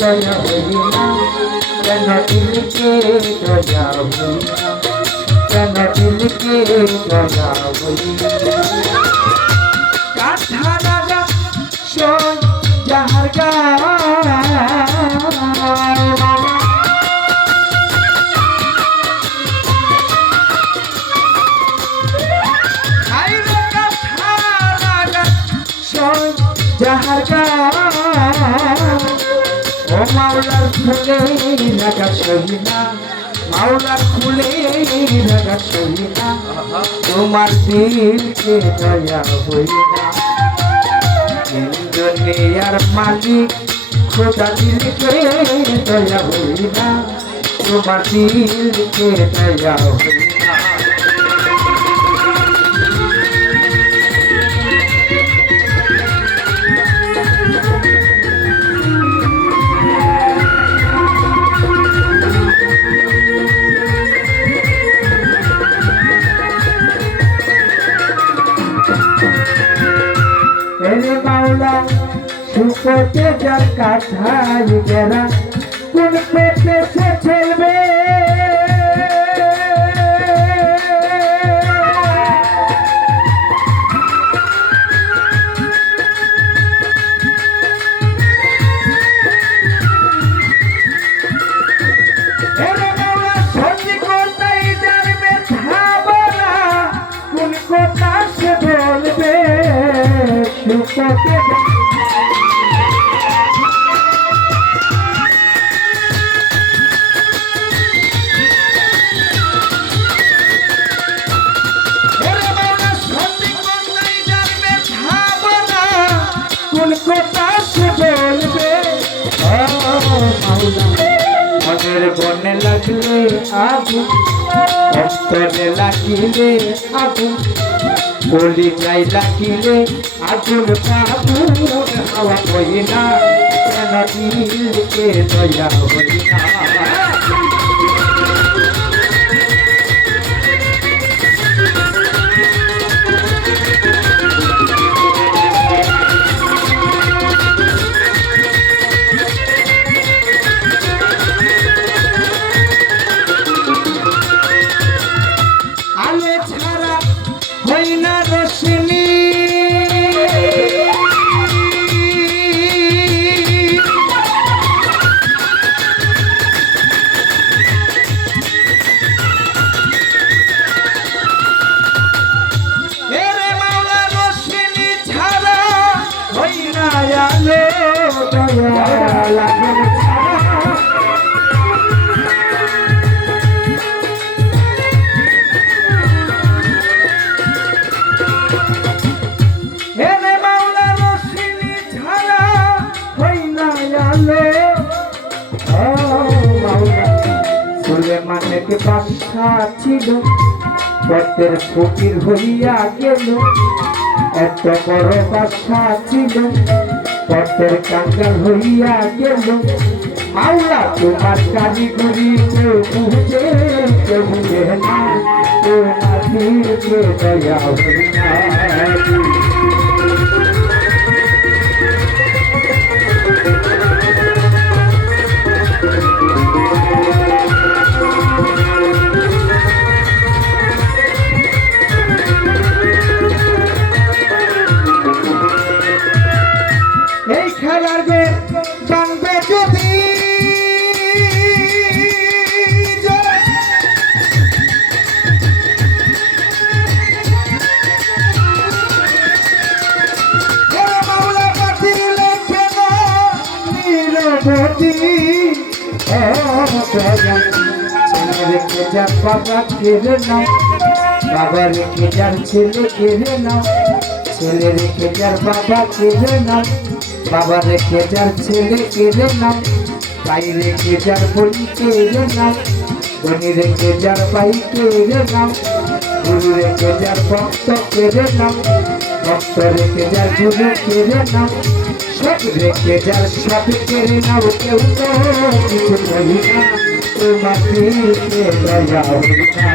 দয়া হই না কেন দিলকে দয়া হই না কেন দিলকে দয়া হই না কাঠা রাজা শোন যাহার যাহার ও মাওলার ফুলে লাগা সহিনা মাওলার ফুলে লাগা সহিনা তোমার দিলকে দয়া হইনা দুনিয়ার মালিক খোদা দিলকে দয়া হইনা তোমার দিলকে দয়া হইনা মাওলা সুপতে যার কাঠায় গেরা কোন পেটে সে ছেলবে কোন কথা সে বলবে মনের বনে লাগলে আগুন অন্তরে লাগিলে আগুন বলি যাই লাগিলে আগুন আগুন হাওয়া হই না কেন দিলকে দয়া হই না সুলেমানের বাদশা ছিল পথের ফকির হইয়া গেল এত বড় বাদশা ছিল পথের কাঙ্গাল হইয়া গেল মাওলা তোমার কারিগরি কেউ বুঝে না তোমার দিলকে দয়া হই না এই খেলার গোল বাংবে যদি মাওলা পাঠিলে কেন নিরবধি ছেলে রেখে যার বাবা কেড়ে নাও বাবা রেখে যার ছেলে কেড়ে নাও ছেলে রেখে যার বাবা কেড়ে নাও বাবা রেখে যার ছেলে কেড়ে নাও ভাই রেখে যার বোন কেড়ে নাও বোনি রেখে যার ভাই কেড়ে নাও গুরু রেখে যার ভক্ত কেড়ে নাও ভক্ত রেখে যার গুরু কেড়ে নাও সব রেখে যার সব কেড়ে নাও কেউ তো কিছু বলি না তোমার দিলকে দয়া হই না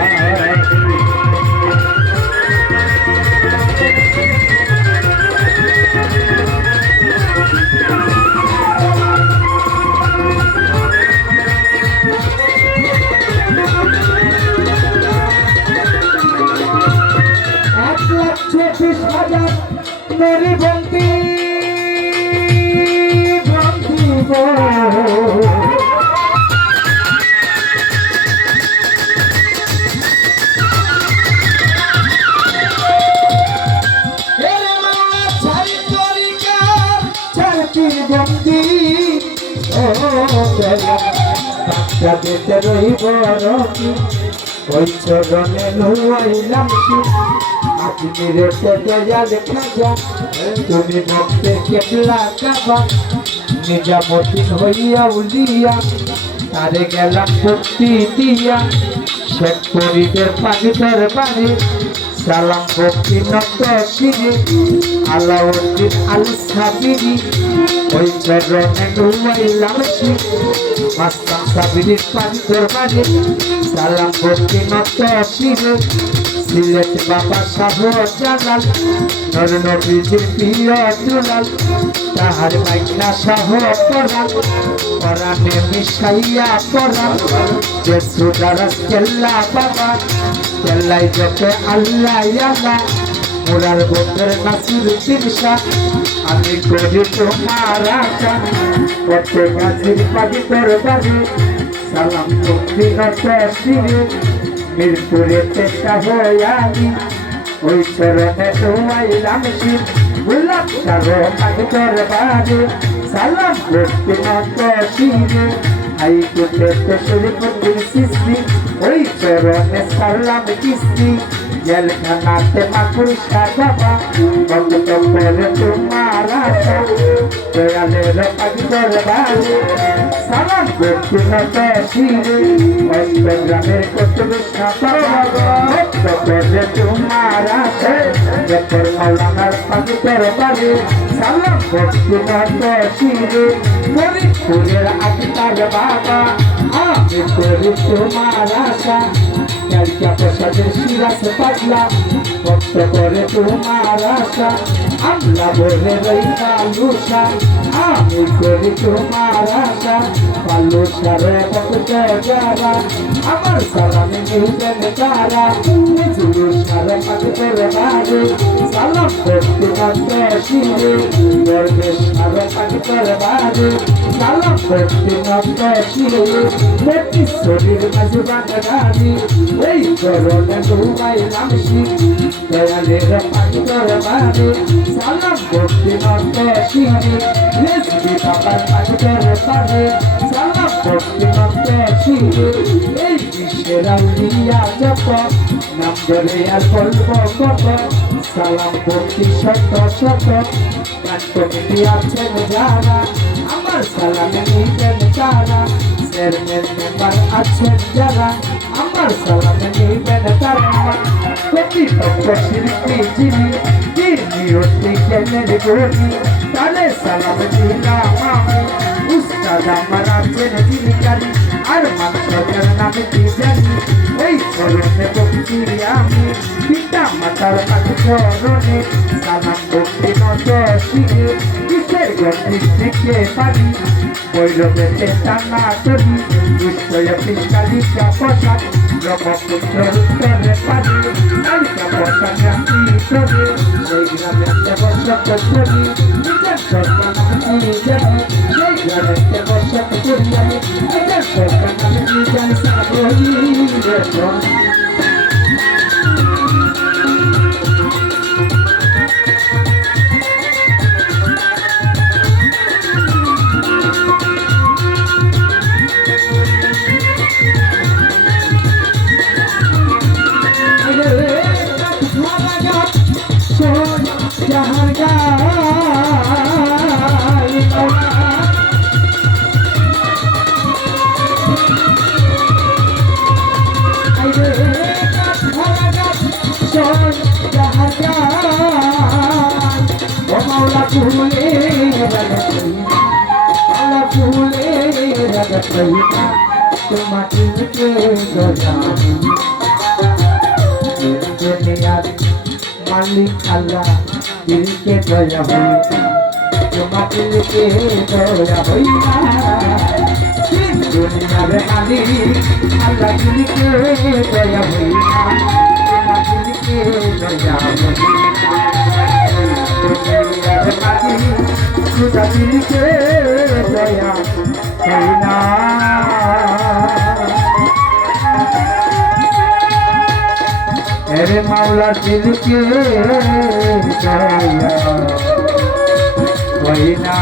সাথে রইব রকি ওই চরণে নুয়াইলাম শিব আপনি রেখে দয়াল খাজা তুমি ভক্তের কেবলা কাবা নিজামুদ্দিন হইয়া উলিয়া তারে গেলাম ভক্তি দিয়া শেখ ফরিদের পাগিটার বাড়ি সালাম ভক্তি নত শিরে আলাউদ্দিন আল সাবিরি ওই চরণে নুয়াইলাম শিব মাস্তান সাবিরির পাগিটার বাড়ি সালাম ভক্তি নত শিরে সিলেট বাবা শাহ জালাল নর নবীজির প্রিয় দুলাল তাহার মাইনা শাহ পরাণ পরাণে মিশাইয়া পরাণ যে সুদারস কেল্লা বাবা কেল্লাই জপে আল্লাহ আল্লাহ মুরার গোপের নাসির তিরসা আমি করি তোমার আশা পথে গাছির পাগিতর বাড়ি সালাম ভক্তি নত শিরে মিরপুরেতে শাহয়ানি ওই চরণে নুয়াইলাম শিব গোলাপ শাহ পাগিতর বাড়ি সালাম ভক্তি নত শিরে হাই কোটেতে শরীফুদ্দিন সৃষ্টি ওই চরণে সালাম কিস্তি জেলখানাতে মাকুর সাজাবা ভক্ত করে তোমার আশা দয়ালের পাগিতর বাড়ি সালাম ভক্তি নত শিরে অষ্টগ্রামের কতবে ভক্ত করে তোমার আশা জপর মৌলানার পাগিতর বাড়ি সালাম ভক্তি নত শিরে ফরিদপুরের আকিতার বাবা আমি করি তোমার আশা কালিকা প্রসাদের সিরাজ পাগলা ভক্ত করে তোমার আশা আমলা বলে রই কালুষা আমি করি তোমার আশা কালুষার ভক্ত যারা আমার সালামে নিবেন তারা জুলুষার পাগিতর বাড়ি সালাম ভক্তি নত শিরে দরবেশার পাগিতর বাড়ি সালাম ভক্তি নত শিরে ভক্তি শরীর মজবান গাড়ি এই চরণে নুয়াইলাম শিব দয়ালের পাগিতর বাড়ি সালাম ভক্তি নত শিরে লেসবি বাবার পাগিতর বাড়ি সালাম ভক্তি নত শিরে এই বিশ্বের আউলিয়া জপ নাম ধরে আর বলব কত সালাম ভক্তি শত শত গান কমিটি আছেন যারা আমার সালামে নিবেন তারা চেয়ারম্যান মেম্বার আছেন যারা আমার সালামে নিবেন তারা প্রতিপক্ষ শিল্পী যিনি নিয়তি জ্ঞানের গণি তাদের সালামে দিলাম আমি উস্তাদ আমার আছেন যিনি জানি আর মানুষের নামে কি জানি এই চরণে ভক্তি আমি পিতা মাতার পাখি চরণে সালাম ভক্তি নত শিরে কিসের গতি শিখে পারি বৈরবেতে টানা তরি দুষ্টয় পিষ্কালিকা প্রসাদ ব্রহ্মপুত্র উত্তরে পারি কালিকা প্রসাদ রাখি তরে সেই গ্রামেতে বসত করি নিজের সরকার নামে জানি সেই গ্রামেতে বসত করি আমি নিজের সরকার নামে জানি সাবরি তোমাকে মালিক আল্লাহ দিলকে দয়া হই তোমাকে দয়া হই না দুনিয়ার মালিক আল্লাহ দিলকে দয়া হই না তোমাকে দয়া হই দুনিয়ার মালিক খুদা দিলকে দয়া হই না मेरे मौला दिल के दया वही ना